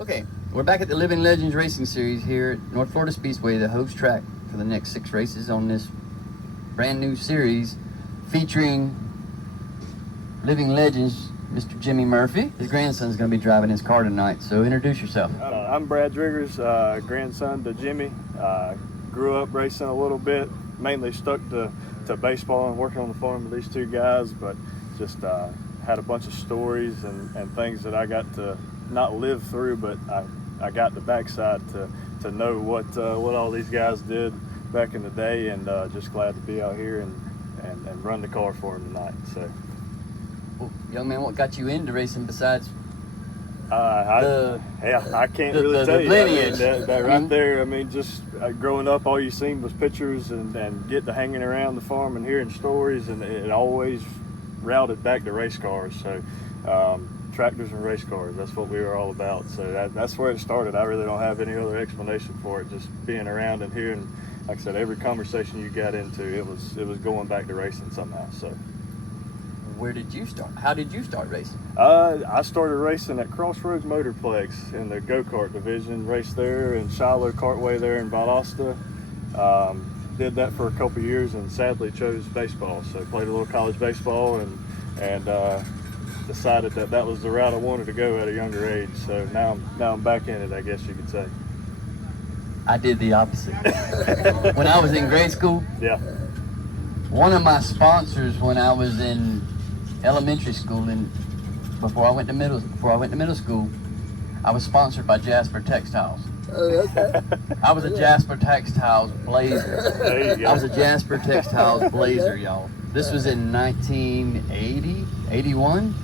Okay, we're back at the Living Legends Racing Series here at North Florida Speedway, the host track for the next 6 races on this brand new series featuring Living Legends, Mr. Jimmy Murphy. His grandson's going to be driving his car tonight, so introduce yourself. I'm Brad Driggers, grandson to Jimmy. Grew up racing a little bit, mainly stuck to baseball and working on the farm with these two guys, but just had a bunch of stories and things that I got to not live through, but I got the backside to know what all these guys did back in the day, and just glad to be out here and run the car for them tonight. So, Well, young man, what got you into racing besides I can't really tell you. Lineage. That right there, I mean, just growing up, all you seen was pictures and get to hanging around the farm and hearing stories, and it always routed back to race cars. So tractors and race cars, that's what we were all about. So that's where it started. I really don't have any other explanation for it, just being around and hearing, like I said, every conversation you got into, it was going back to racing somehow. So where did you start? How did you start racing? I started racing at Crossroads Motorplex in the go-kart division, raced there, and Shiloh Kartway there in Valdosta. Did that for a couple years and sadly chose baseball. So played a little college baseball and decided that was the route I wanted to go at a younger age. So now I'm back in it, I guess you could say. I did the opposite. When I was in grade school, Yeah. one of my sponsors when I was in elementary school and before I went to middle school, I was sponsored by Jasper Textiles. Okay. I was a Jasper Textiles blazer. There you go. I was a Jasper Textiles blazer, y'all. This was in 1980, 81.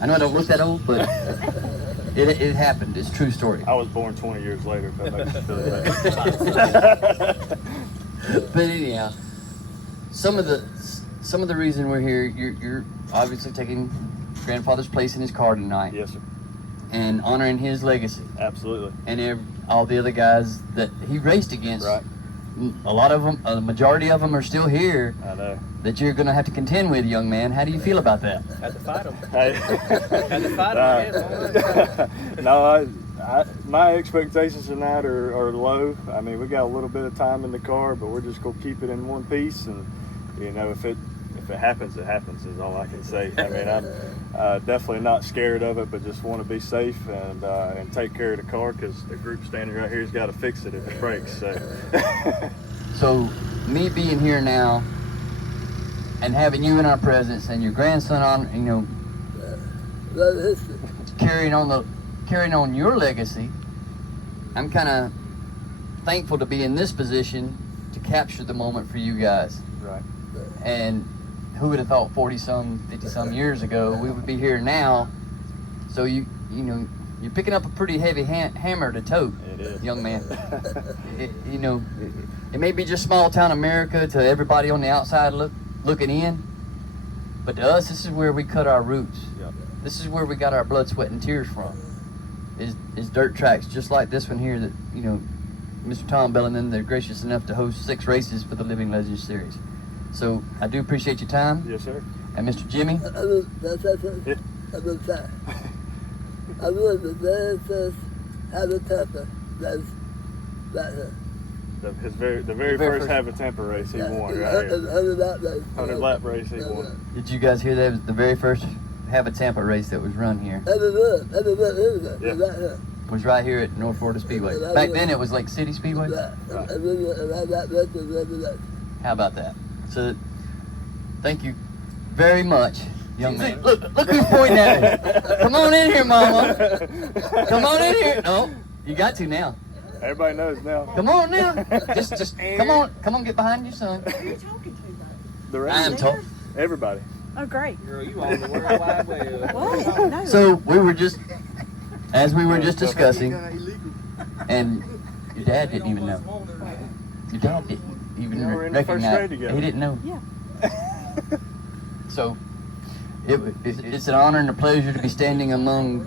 I know I don't look that old, but it happened. It's a true story. I was born 20 years later, if that makes you feel better. But anyhow, some of the reason we're here, you're obviously taking grandfather's place in his car tonight. Yes, sir. And honoring his legacy. Absolutely. And all the other guys that he raced against. Right. A lot of them, a majority of them are still here. I know. That you're going to have to contend with, young man. How do you feel about that? Had to fight them. Hey. Had to fight them. No, my expectations tonight are low. I mean, we got a little bit of time in the car, but we're just gonna keep it in one piece, and you know, if it happens, it happens is all I can say. I mean, I'm definitely not scared of it, but just want to be safe and take care of the car, because the group standing right here's got to fix it if it breaks. So, So me being here now and having you in our presence and your grandson on, you know, carrying on your legacy, I'm kind of thankful to be in this position to capture the moment for you guys. right. And who would have thought 40-some, 50-some years ago we would be here now? So you know, you're picking up a pretty heavy hammer to tote, It is. young man. You know, it may be just small town America to everybody on the outside looking in, but to us, this is where we cut our roots. Yep. This is where we got our blood, sweat, and tears from. Is dirt tracks just like this one here that, you know, Mr. Tom Bell and them, they're gracious enough to host 6 races for the Living Legends Series. So I do appreciate your time. Yes, sir. And Mr. Jimmy, I was the very first Habitat that's right here. The very first Have a Temper race he won right here. 100 lap race he won. did you guys hear that? It was the very first Have a Tampa race that was run here. Yeah. Right here. Was right here at North Florida Speedway. Back then it was Lake City Speedway. How about that? So, thank you very much, young man. Look who's pointing at me. Come on in here, mama. Come on in here. No, you got to now. Everybody knows now. Come on now. Just come on, get behind your son. Who are you talking to, though? The I am rest, told. everybody. Oh, great. Girl, you on the World Wide Web. What? No. So we were just discussing, and your dad didn't even know. Your dad didn't even We were in the first recognize. grade together. He didn't know. Yeah. So it's an honor and a pleasure to be standing among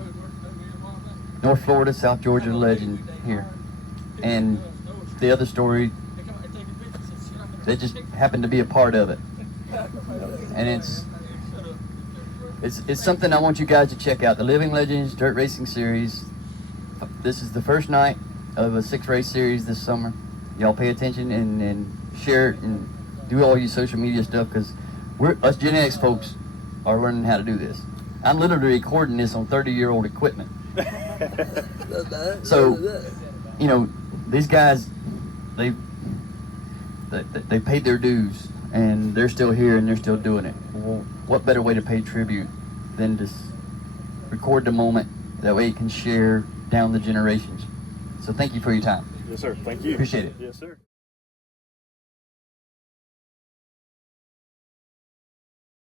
North Florida, South Georgia legend here. And the other story, they just happened to be a part of it. And it's something I want you guys to check out. The Living Legends Dirt Racing Series, this is the first night of a 6-race series this summer. Y'all pay attention and share it and do all your social media stuff, because us Gen X folks are learning how to do this. I'm literally recording this on 30-year-old equipment. So, you know, these guys, they paid their dues, and they're still here and they're still doing it. Well, what better way to pay tribute than to record the moment? That way you can share down the generations. So thank you for your time. Yes, sir. Thank you. Appreciate it. Yes, sir.